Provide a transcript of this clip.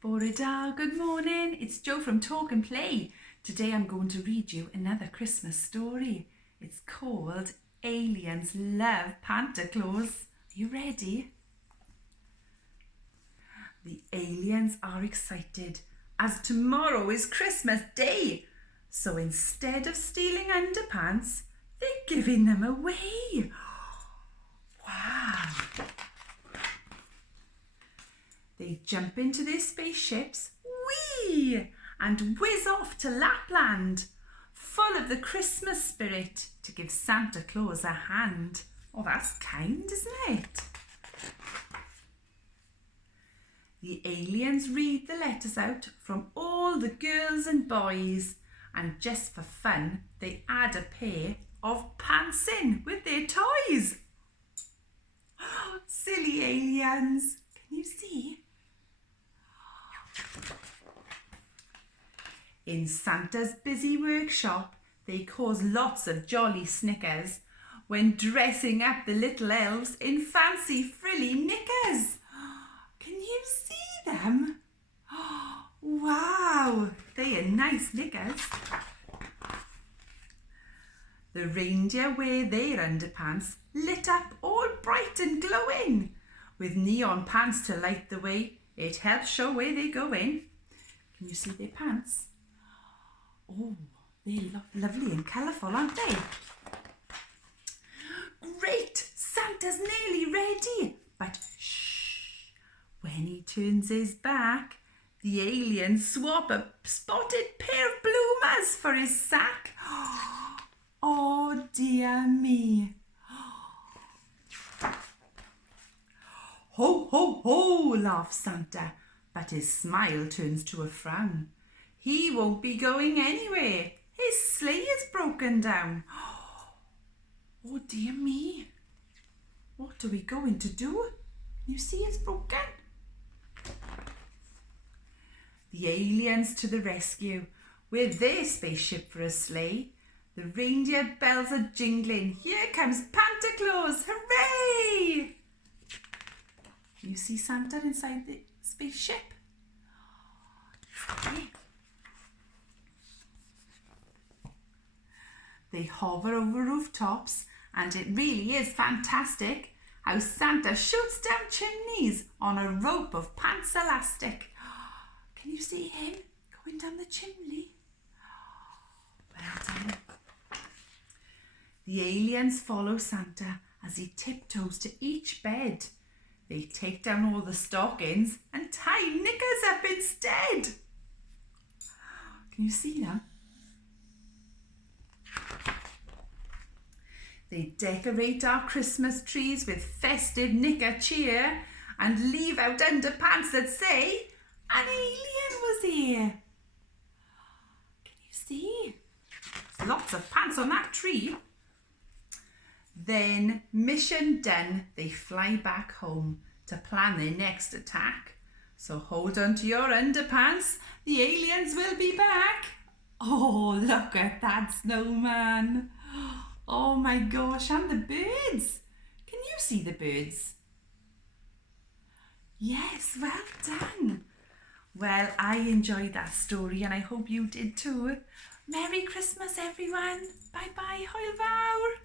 Bore da, good morning. It's Jo from Talk and Play. Today I'm going to read you another Christmas story. It's called Aliens Love Santa Claus. Are you ready? The aliens are excited as tomorrow is Christmas Day. So instead of stealing underpants, they're giving them away. Wow. They jump into their spaceships, whee, and whiz off to Lapland, full of the Christmas spirit to give Santa Claus a hand. Oh, that's kind, isn't it? The aliens read the letters out from all the girls and boys, and just for fun, they add a pair of pants in with their toys. Oh, silly aliens. Can you see? In Santa's busy workshop, they cause lots of jolly snickers when dressing up the little elves in fancy frilly knickers. Can you see them? Wow, they are nice knickers. The reindeer wear their underpants lit up all bright and glowing. With neon pants to light the way, it helps show where they're going. Can you see their pants? Oh, they look lovely and colourful, aren't they? Great! Santa's nearly ready. But shh! When he turns his back, the aliens swap a spotted pair of bloomers for his sack. Oh dear me. Ho, ho, ho, laughs Santa, but his smile turns to a frown. He won't be going anywhere. His sleigh is broken down. Oh dear me. What are we going to do? You see it's broken. The aliens to the rescue with their spaceship for a sleigh. The reindeer bells are jingling. Here comes Santa Claus. Hooray! You see Santa inside the spaceship? They hover over rooftops, and it really is fantastic how Santa shoots down chimneys on a rope of pants elastic. Can you see him going down the chimney? Well done. The aliens follow Santa as he tiptoes to each bed. They take down all the stockings and tie knickers up instead. Can you see them? They decorate our Christmas trees with festive knicker cheer and leave out underpants that say, an alien was here. Can you see? There's lots of pants on that tree. Then, mission done, they fly back home to plan their next attack. So hold on to your underpants, the aliens will be back. Oh, look at that snowman. Oh my gosh, and the birds. Can you see the birds? Yes, well done. Well, I enjoyed that story and I hope you did too. Merry Christmas, everyone. Bye-bye. Hwyl fawr.